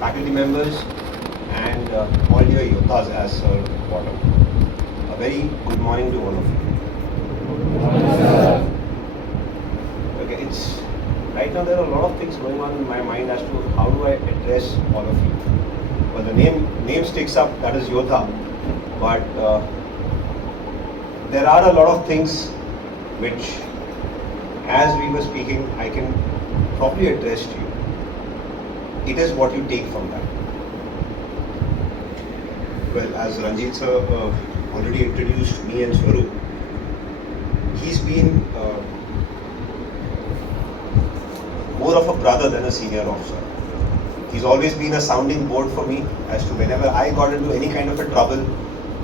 faculty members, and all dear Yoddhas as Sir bottom. A very good morning to all of you. Okay, it's right now there are a lot of things going on in my mind as to how do I address all of you. Well, the name sticks up, that is Yoddha, but there are a lot of things which, as we were speaking, I can probably address to you. It is what you take from that. Well, as Ranjit sir already introduced me and Swaroop, he's been more of a brother than a senior officer. He's always been a sounding board for me as to whenever I got into any kind of a trouble,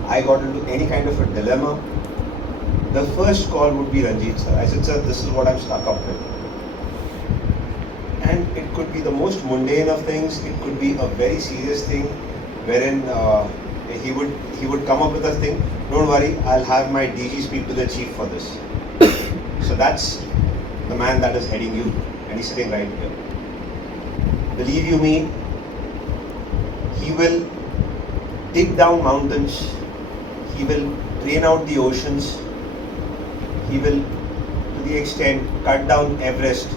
I got into any kind of a dilemma, the first call would be Ranjit sir. I said, sir, this is what I'm stuck up with. And it could be the most mundane of things, it could be a very serious thing wherein he would come up with a thing, don't worry, I'll have my DG speak to the chief for this. So that's the man that is heading you, and he's sitting right here. Believe you me, he will dig down mountains, he will drain out the oceans, he will, to the extent, cut down Everest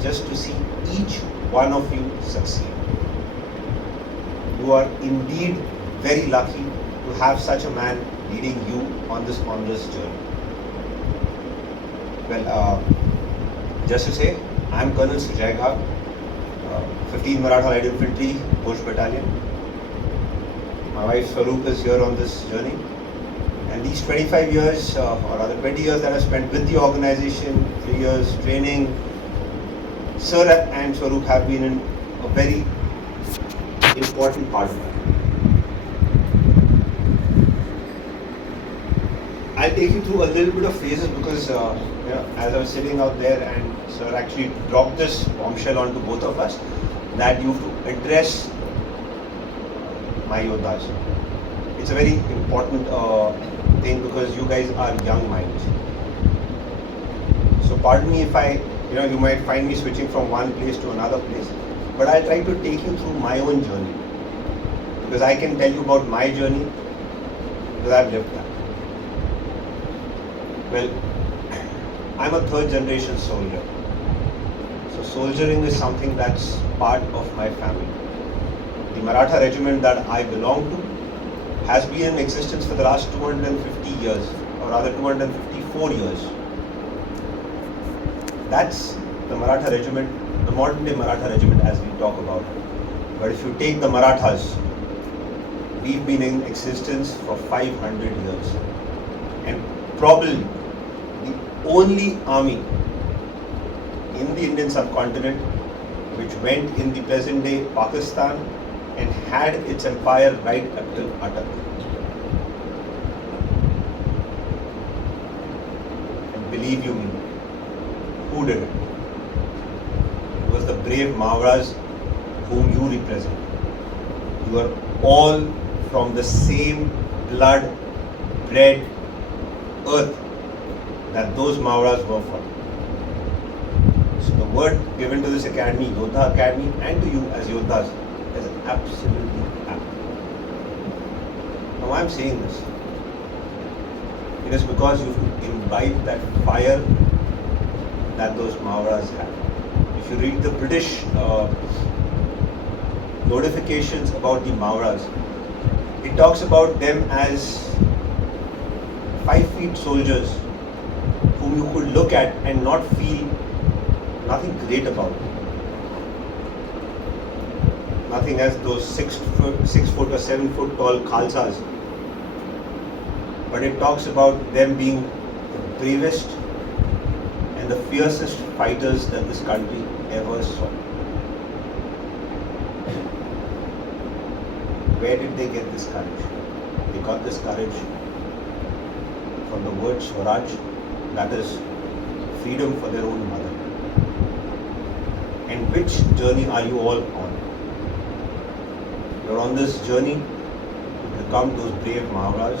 just to see each one of you succeed. You are indeed very lucky to have such a man leading you on this journey. Well, just to say, I am Col Sujay Ghag, 15 Maratha Light Infantry, Bush Battalion. My wife Swaroop is here on this journey. And these 25 years, or rather 20 years that I spent with the organization, 3 years training, Sir and Swaroop have been in a very important part of it. I'll take you through a little bit of phases because as I was sitting out there and Sir actually dropped this bombshell onto both of us that you have to address my Yoddhas. It's a very important thing because you guys are young minds. So pardon me if you might find me switching from one place to another place, but I'll try to take you through my own journey because I can tell you about my journey because I've lived that. Well, I'm a third generation soldier. So soldiering is something that's part of my family. The Maratha regiment that I belong to has been in existence for the last 250 years, or rather 254 years. That's the Maratha regiment, the modern day Maratha regiment as we talk about it. But if you take the Marathas, we've been in existence for 500 years. And probably the only army in the Indian subcontinent which went in the present day Pakistan and had its empire right up till Attak. And believe you me, who did it? It was the brave Mavras whom you represent. You are all from the same blood, bread, earth that those Mavras were from. So the word given to this academy, Yoddha Academy, and to you as Yoddhas is absolutely apt. Now why I'm saying this? It is because you have to imbibe that fire that those Mavras had. If you read the British notifications about the Mavras, it talks about them as 5 feet soldiers whom you could look at and not feel nothing great about it. Nothing as those 6 foot or 7 foot tall Khalsas. But it talks about them being the bravest and the fiercest fighters that this country ever saw. Where did they get this courage? They got this courage from the word Swaraj, that is freedom for their own mother. And which journey are you all on? You're on this journey to become those brave Mavras.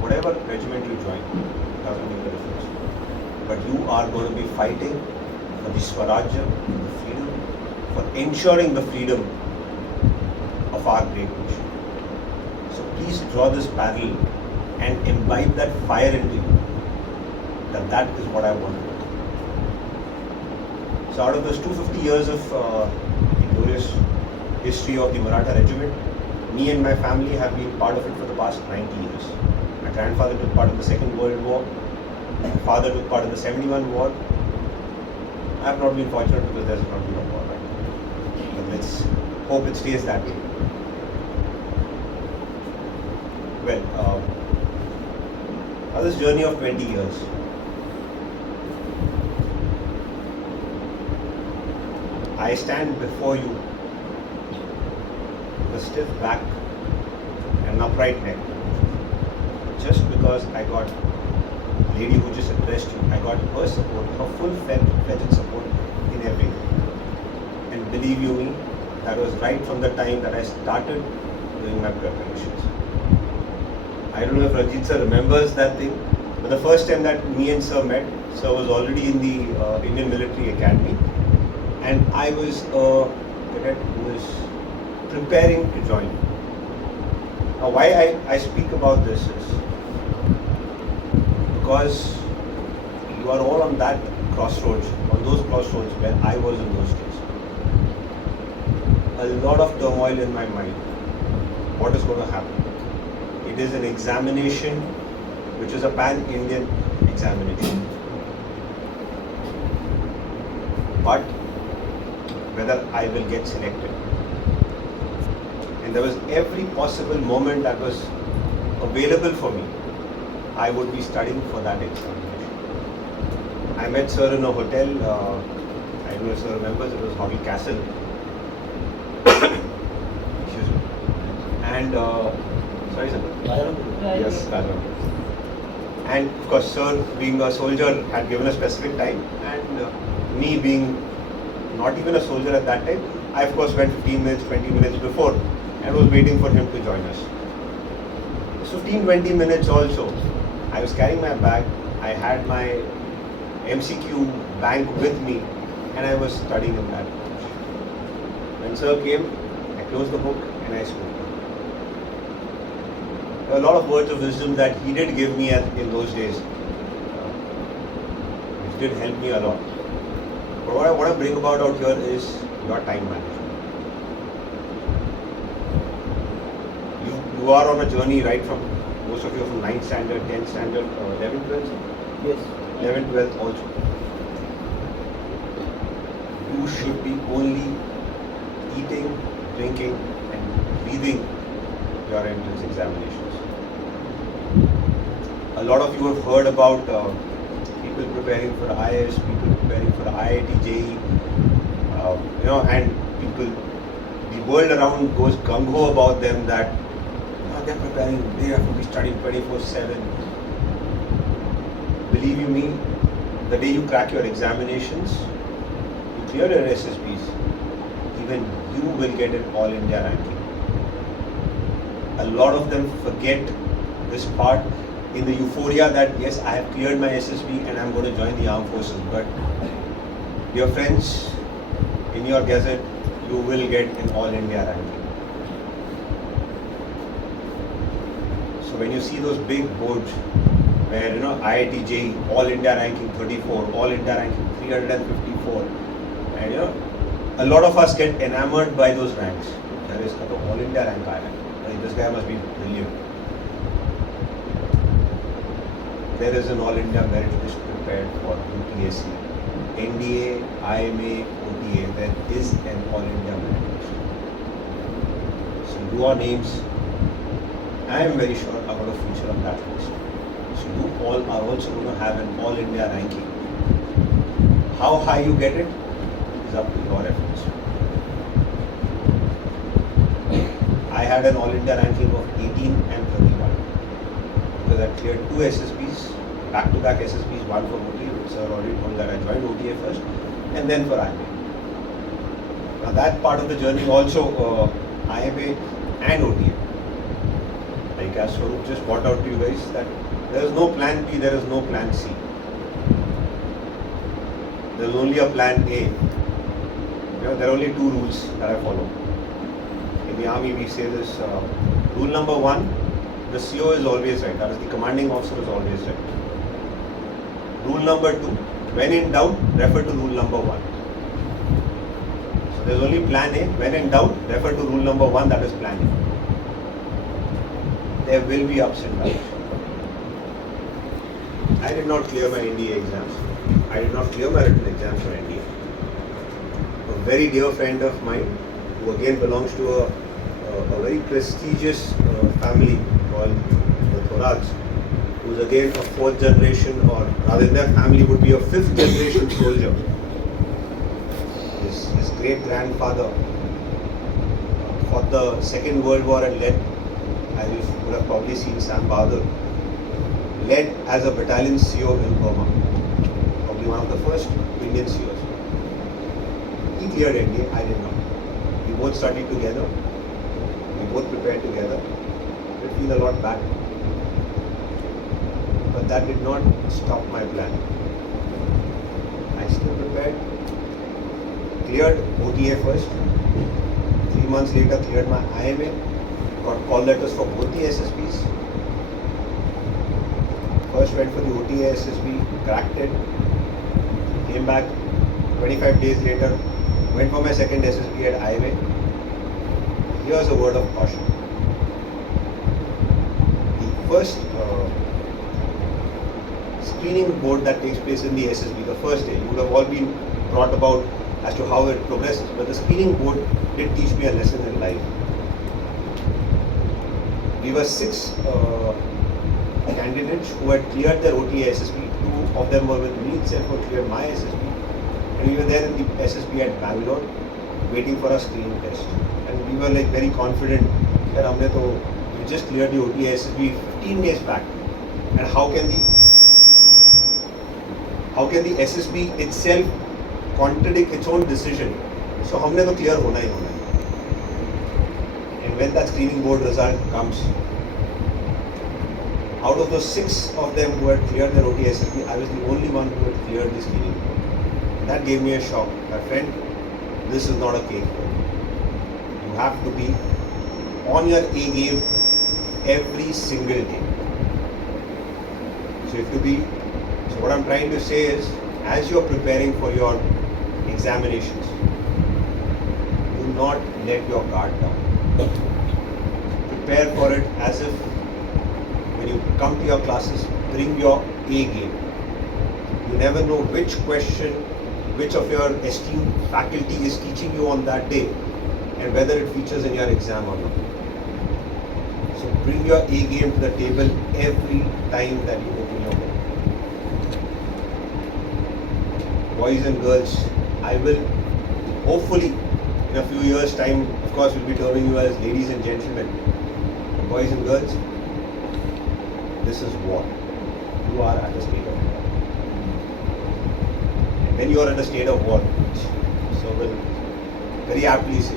Whatever regiment you join, doesn't make a difference. But you are going to be fighting for the Swarajya, for the freedom, for ensuring the freedom our great nation. So please draw this parallel and imbibe that fire into you. That is what I want to do. So out of those 250 years of the glorious history of the Maratha regiment, me and my family have been part of it for the past 90 years. My grandfather took part in the Second World War. My father took part in the 71 war. I have not been fortunate because there's not been a war right now. But let's hope it stays that way. Well, now this journey of 20 years. I stand before you with a stiff back and an upright neck. Just because I got the lady who just addressed you, I got her support, her full-fledged support in everything. And believe you me, that was right from the time that I started doing my preparations. I don't know if Ranjit sir remembers that thing, but the first time that me and sir met, sir was already in the Indian Military Academy, and I was a cadet who was preparing to join. Now, why I speak about this is because you are all on that crossroads, on those crossroads where I was in those days. A lot of turmoil in my mind. What is going to happen? It is an examination which is a pan-Indian examination. But whether I will get selected. And there was every possible moment that was available for me. I would be studying for that examination. I met sir in a hotel. I don't know if sir remembers, it was Hotel Castle. Excuse me. And sorry sir. Yes, Karam. And of course, sir being a soldier had given a specific time, and me being not even a soldier at that time, I of course went 15 minutes, 20 minutes before and was waiting for him to join us. 15-20 minutes also, I was carrying my bag, I had my MCQ bank with me, and I was studying in that. When sir came, I closed the book and I spoke. There were a lot of words of wisdom that he did give me in those days, which did help me a lot. But what I want to bring about out here is your time management. You are on a journey right from, most of you are from 9th standard, 10th standard, 11th, 12th? Yes. 11th, 12th also. You should be only eating, drinking and breathing your entrance examinations. A lot of you have heard about people preparing for IAS, people preparing for IIT, JEE, and people, the world around goes gung-ho about them that they're preparing, they have to be studying 24/7. Believe you me, the day you crack your examinations, you clear your SSBs, even you will get an All India ranking. A lot of them forget this part in the euphoria that yes, I have cleared my SSB and I'm going to join the armed forces. But dear friends, in your gazette, you will get an All India ranking. So when you see those big boards where IIT JEE, All India ranking 34, All India ranking 354, and a lot of us get enamored by those ranks. There is All India rank aaya hai. This guy must be brilliant. There is an All India merit list prepared for UPSC, NDA, IMA, OTA. There is an All India merit list. So your names, I am very sure, are going to feature on that list. So you all are also going to have an All India ranking. How high you get it is up to your efforts. I had an All India ranking of 18 and 31 because I cleared 2 SSBs, back-to-back SSBs, one for OTA, which sir already told that I joined OTA first, and then for IMA. Now that part of the journey also, IMA and OTA. Like as Swaroop just brought out to you guys, that there is no plan B, there is no plan C. There is only a plan A. There are only 2 rules that I follow. In the army, we say this, rule number 1, the CO is always right. That is, the commanding officer is always right. Rule number 2, when in doubt, refer to rule number 1. So there's only plan A. When in doubt, refer to rule number 1, that is plan A. There will be ups and downs. I did not clear my NDA exams. I did not clear my written exams for NDA. A very dear friend of mine, who again belongs to a very prestigious family called the Thorads, who is again a 4th generation, or rather in their family would be a 5th generation soldier. His great grandfather fought the Second World War and led, as you would have probably seen Sam Bahadur, led as a battalion CO in Burma. Probably one of the first Indian COs. He cleared NDA, I did not. We both studied together. We both prepared together. It feel a lot bad. But that did not stop my plan. I still prepared. Cleared OTA first. 3 months later cleared my IMA. Got call letters for both the SSBs. First went for the OTA SSB, cracked it. Came back 25 days later. Went for my second SSB at IMA. Here's a word of caution. The first screening board that takes place in the SSB, the first day, you would have all been brought about as to how it progresses. But the screening board did teach me a lesson in life. We were 6 candidates who had cleared their OTA SSB. 2 of them were with me itself who cleared my SSB. And we were there in the SSB at Bangalore waiting for a screening test. And we were like very confident that we just cleared the OTA SSB 15 days back. And how can the SSB itself contradict its own decision? So हमने तो clear होना ही होना है. And when that screening board result comes, out of those 6 of them who had cleared their OTA SSB, I was the only one who had cleared the screening board. That gave me a shock. My friend, this is not a cake. You have to be on your A game every single day. So what I'm trying to say is, as you're preparing for your examinations, do not let your guard down. Prepare for it as if when you come to your classes, bring your A game. You never know which question, which of your esteemed faculty is teaching you on that day, and whether it features in your exam or not. So bring your A game to the table every time that you open your book. Boys and girls, I will hopefully in a few years' time, of course, we'll be terming you as ladies and gentlemen. But boys and girls, this is war. You are at a state of war. When you are in a state of war, so will very aptly say,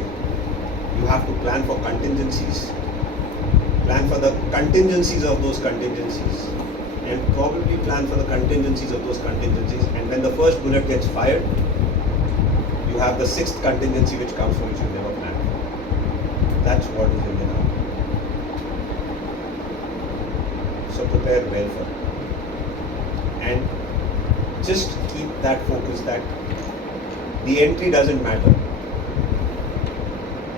you have to plan for contingencies, plan for the contingencies of those contingencies, and probably plan for the contingencies of those contingencies. And when the first bullet gets fired, you have the 6th contingency which comes from which you never planned for. That's what is Indian Army. So prepare well for it. And just keep that focus that the entry doesn't matter.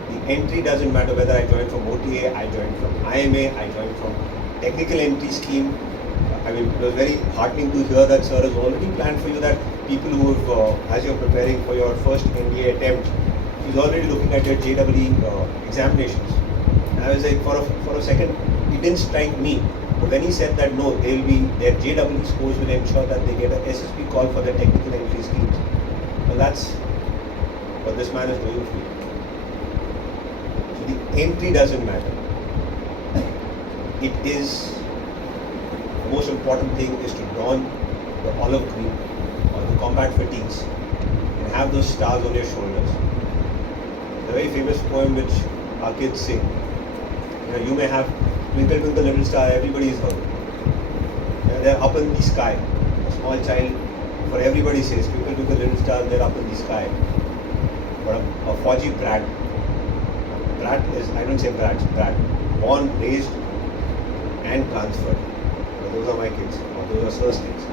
The entry doesn't matter whether I joined from OTA, I joined from IMA, I joined from technical entry scheme. I mean, it was very heartening to hear that sir has already planned for you that people who have, as you're preparing for your first NDA attempt, he's already looking at your JEE examinations. And I was like, for a second, it didn't strike me. But when he said that no, their JEE scores will ensure that they get a SSB call for their technical entry schemes. Well, that's what this man is doing for you. So the entry doesn't matter. It is, the most important thing is to don the olive green or the combat fatigues and have those stars on your shoulders. The very famous poem which our kids sing. You may have Twinkle Twinkle Little Star, everybody is heard. They're up in the sky. A small child, for everybody says, Twinkle Twinkle Little Star, they're up in the sky. But a Fauji brat, Brat is, I don't say brat, brat. Born, raised, and transferred. So those are my kids, or those are Sir's kids.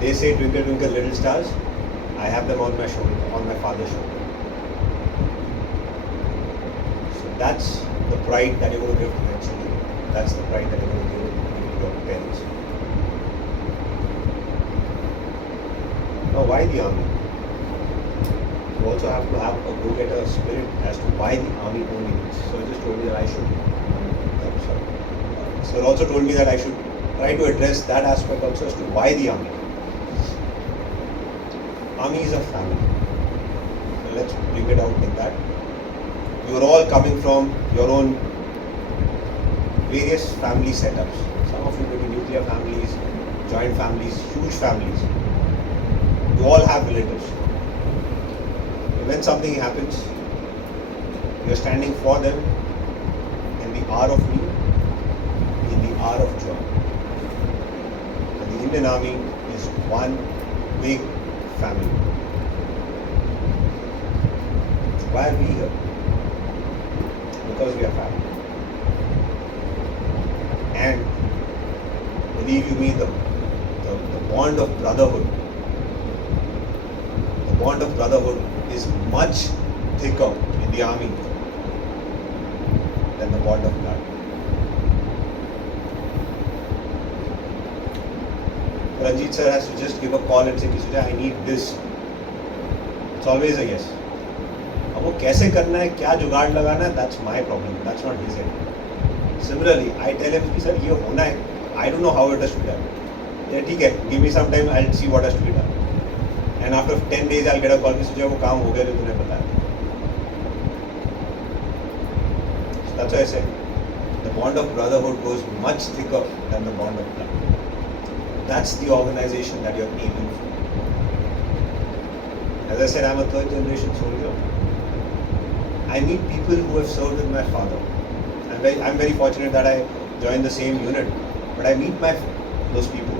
They say twinkle twinkle little stars. I have them on my shoulder, on my father's shoulder. So that's the pride that you're going to give to your children. That's the pride that you're going to give to your parents. Now, why the army? You also have to have a go-getter spirit as to why the army only is. So he just told me that I should. Sir also told me that I should try to address that aspect also as to why the army. Army is a family. So let's bring it out like that. You are all coming from your own various family setups. Some of you may be nuclear families, joint families, huge families. You all have relatives. When something happens, you are standing for them in the hour of need, in the hour of joy. And the Indian Army is one big family. Why are we here? Because we are family. And believe you me, the bond of brotherhood, is much thicker in the army than the bond of blood. Ranjit sir has to just give a call and say, Sujay, I need this. It's always a yes. अब वो कैसे करना है, क्या जुगाड़ लगाना है, that's my problem. That's not his head. Similarly, I tell him, sir, ये होना है. I don't know how it has to be done. Yeah, ठीक है. Give me some time. I'll see what has to be done. And after 10 days, I'll get a call. Sujay, वो काम हो गया जो तूने बताया. So that's why I said the bond of brotherhood goes much thicker than the bond of blood. That's the organization that you're aiming for. As I said, I'm a third generation soldier. I meet people who have served with my father. I'm very fortunate that I joined the same unit. But I meet those people.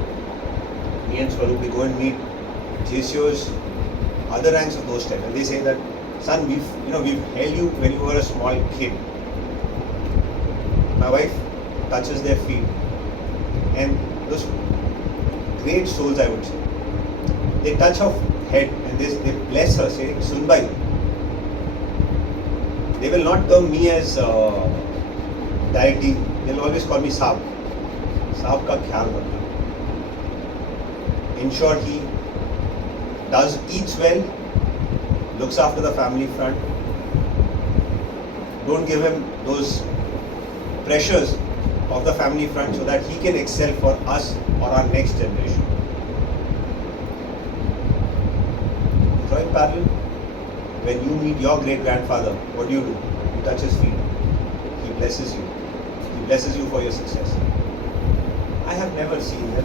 Me and Swaroop, we go and meet JCOs, other ranks of those types. And they say that, son, we've held you when you were a small kid. My wife touches their feet. And those great souls, I would say, they touch her head and they bless her, saying, Sunbai. They will not term me as directly, they'll always call me Saab. Saab ka khyaal rakna. Ensure he eats well, looks after the family front. Don't give him those pressures of the family front so that he can excel for us or our next generation. Drawing parallel, when you meet your great grandfather, what do? You touch his feet. He blesses you. He blesses you for your success. I have never seen them.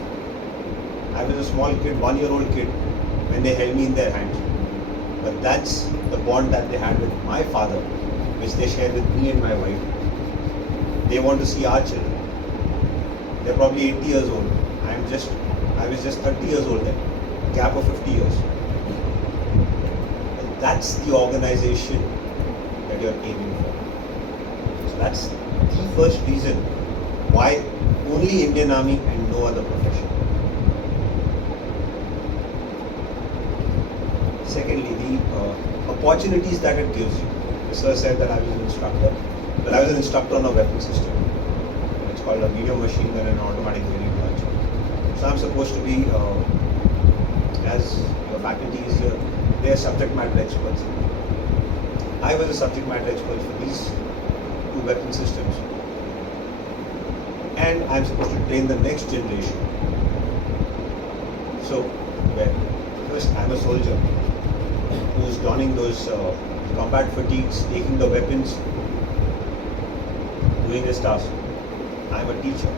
I was a small kid, 1-year-old kid, when they held me in their hands. But that's the bond that they had with my father, which they share with me and my wife. They want to see our children. They're probably 80 years old. I was just 30 years old then. Gap of 50 years. And that's the organization that you're aiming for. So that's the first reason why only Indian Army and no other profession. Secondly, the opportunities that it gives you. The sir said that I was an instructor. But I was an instructor on a weapon system. It's called a medium machine gun and automatic grenade launcher. So I'm supposed to be, as your faculty is here, they are subject matter experts. I was a subject matter expert for these 2 weapon systems. And I'm supposed to train the next generation. So, first I'm a soldier who's donning those combat fatigues, taking the weapons, doing this task. I'm a teacher.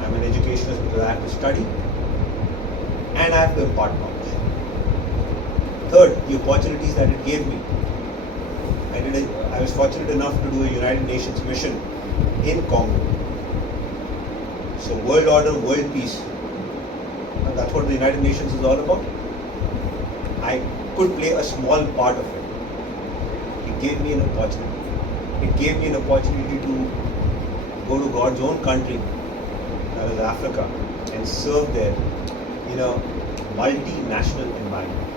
I'm an educationist because I have to study and I have to impart knowledge. Third, the opportunities that it gave me. I was fortunate enough to do a United Nations mission in Congo. So world order, world peace. And that's what the United Nations is all about. I could play a small part of it. It gave me an opportunity. It gave me an opportunity to go to God's own country, that is Africa, and serve there in a multinational environment.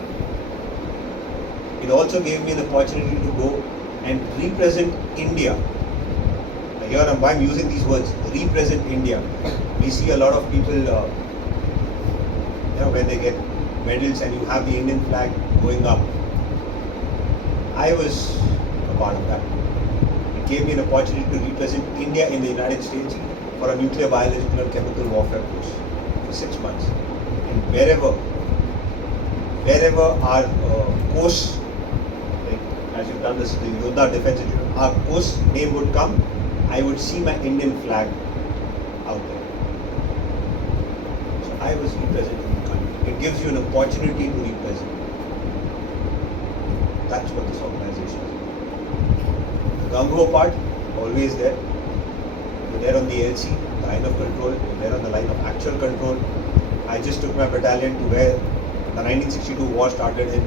It also gave me an opportunity to go and represent India. Here I'm using these words, represent India. We see a lot of people, when they get medals and you have the Indian flag going up. I was a part of that. It gave me an opportunity to represent India in the United States for a nuclear, biological and chemical warfare course for 6 months. And wherever our course, like as you've done this, the Yoddha Defense Institute, our course name would come, I would see my Indian flag out there. So I was representing the country. It gives you an opportunity to represent. That's what this organization is. The gung-ho part, always there. You're there on the LC, the line of control. You're there on the line of actual control. I just took my battalion to where the 1962 war started in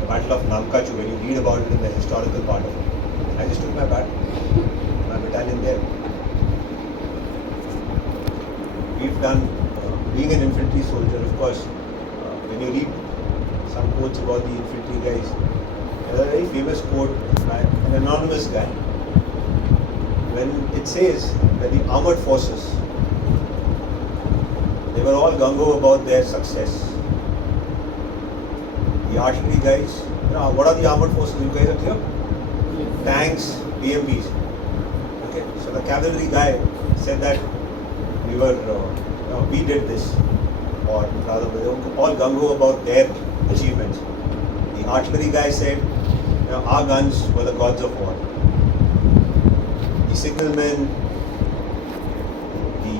the Battle of Namkachu, when you read about it in the historical part of it. I just took my battalion there. We've done, being an infantry soldier, of course, when you read some quotes about the infantry guys, there's a very famous quote by an anonymous guy, when it says that the armored forces, they were all gung-ho about their success. The artillery guys, what are the armored forces? You guys are clear? Tanks, BMPs. Okay, so the cavalry guy said that we did this, or rather, they were all gung-ho about their achievements. The artillery guy said, our guns were the gods of war. The signalmen, the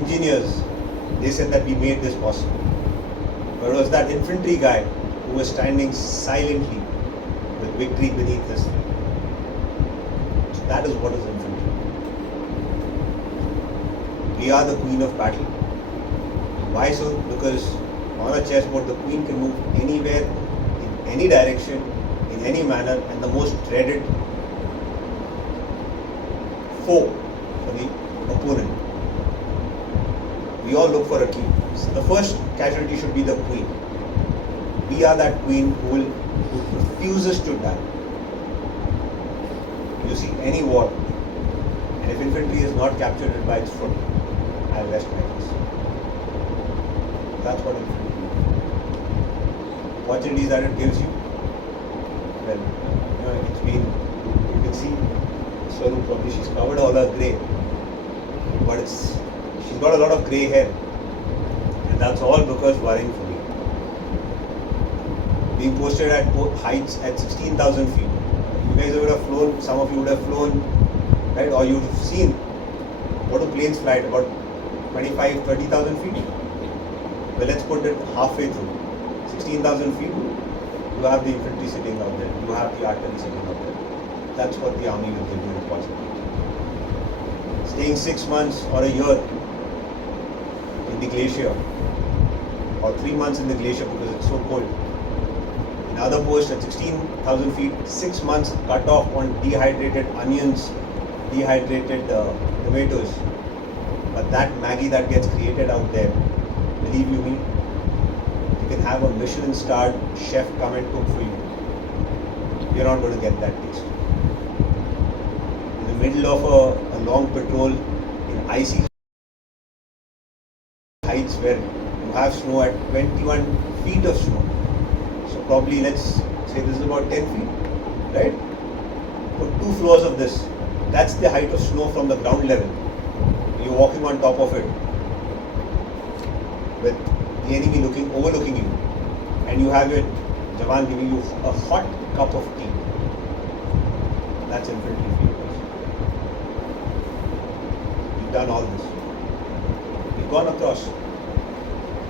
engineers, they said that we made this possible. But it was that infantry guy who was standing silently with victory beneath his feet. So that is what is infantry. We are the queen of battle. Why so? Because on a chessboard, the queen can move anywhere, in any direction, in any manner, and the most dreaded foe for the opponent. We all look for a king. So the first casualty should be the queen. We are that queen who refuses to die. You see any war, and if infantry is not captured by its foot, I'll rest my case. That's what infantry is. Opportunities that it gives you, well, it's been, you can see, Swaroop probably, she's covered all her grey, but she's got a lot of grey hair, and that's all because worrying for me. Being posted at heights at 16,000 feet. You guys would have flown, some of you would have flown, right? Or you've seen, what do planes fly at? About 25, 30,000 feet? Well, let's put it halfway through. 16,000 feet, you have the infantry sitting out there, you have the artillery sitting out there. That's what the army will give you an opportunity. Staying 6 months or a year in the glacier, or 3 months in the glacier because it's so cold. In other posts at 16,000 feet, 6 months cut off on dehydrated onions, dehydrated tomatoes. But that Maggie that gets created out there, believe you me, you can have a Michelin-starred chef come and cook for you. You're not going to get that taste. In the middle of a long patrol in icy heights where you have snow at 21 feet of snow. So probably let's say this is about 10 feet, right? Put 2 floors of this. That's the height of snow from the ground level. You're walking on top of it with the enemy overlooking you, and you have your Jawan giving you a hot cup of tea. That's infantry fevers. We've done all this. We've gone across.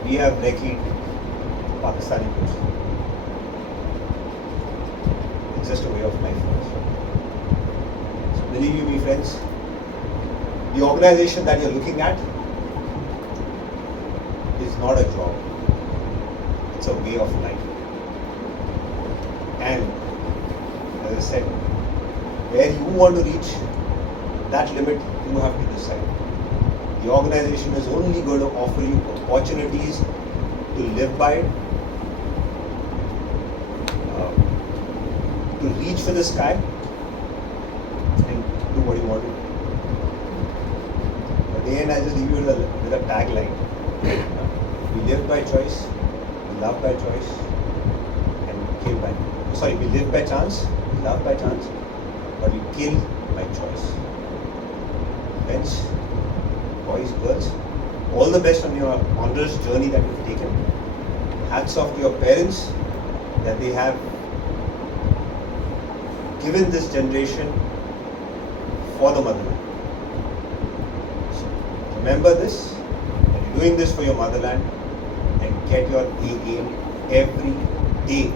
We have recce'd Pakistani coast. It's just a way of life for us. So believe you me, friends, the organization that you're looking at is not a job. It's a way of life. And as as I said, where you want to reach, that limit you have to decide. The organization is only going to offer you opportunities to live by it, to reach for the sky and do what you want to do. At the end, I just leave you with a tagline. We live by choice, we love by choice, and we kill by. Sorry, we live by chance, we love by chance, but we kill by choice. Friends, boys, girls, all the best on your honorous journey that you've taken. Hats off to your parents that they have given this generation for the motherland. So remember this, that you're doing this for your motherland, and get your A game every day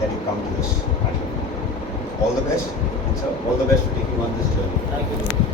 that you come to this battle. All the best, and sir, all the best for taking on this journey. Thank you.